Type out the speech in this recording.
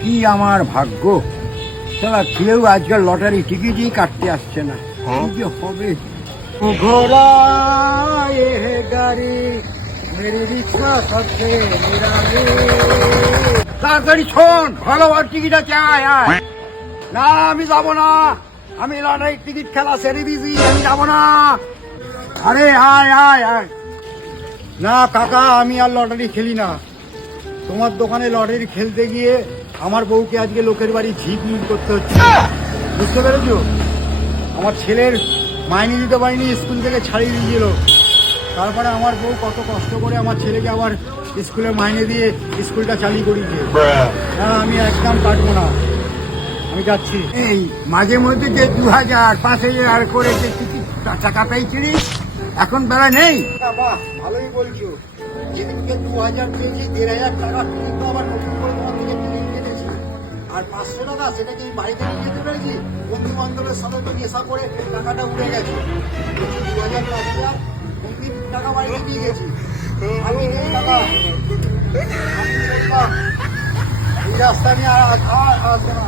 কি আমার ভাগ্য, সারা কেউ আজকাল লটারি টিকিটই কাটতে আসছে না। কি যে হবে। ঘোড়া এ গাড়ি মেরি রিক্সা সবচেয়ে নিরামি। তাড়াতাড়ি শোন, ভালোবার টিকিট আছে, আয় আয়। না আমি যাবো না, আমি লটারির টিকিট খেলা ছেড়ে দিয়েছি, আমি যাবো না। আরে আয় আয় আয়। না কাকা, আমি আর লটারি খেলি না। তোমার দোকানে লটারি খেলতে গিয়ে আমার বউকে আজকে লোকের বাড়ি ঝিপ করতে হচ্ছে, বুঝতে পেরেছো? আমার ছেলের মাইনে দিতে পারিনি, স্কুল থেকে ছাড়িয়ে দিয়েছিল। তারপরে আমার বউ কত কষ্ট করে আমার ছেলেকে আবার স্কুলের মাইনে দিয়ে স্কুলটা চালু করিয়েছে। না আমি একদম কাটবো না, আমি যাচ্ছি। এই মাঝে মধ্যে যে 2000 5000 করে যে টিকিট টাকা পেয়েছিলি, এখন বেলা নেই। বাহ, ভালোই বলছো। যেদিনকে 2000 পেয়েছি, 1500 টাকা কিন্তু আবার নতুন করে তোমার থেকে টিকিট কেটেছি। আর 500 টাকা সেটাকে আমি বাড়িতে নিয়ে যেতে পেরেছি। বন্ধু বান্ধবের সাথে তো নেশা করে টাকাটা উড়ে গেছে। 2000 টাকা অন্তিম টাকা বাড়িতে দিয়ে গেছি। আমি টাকা এই রাস্তা নিয়ে আর আসবো না।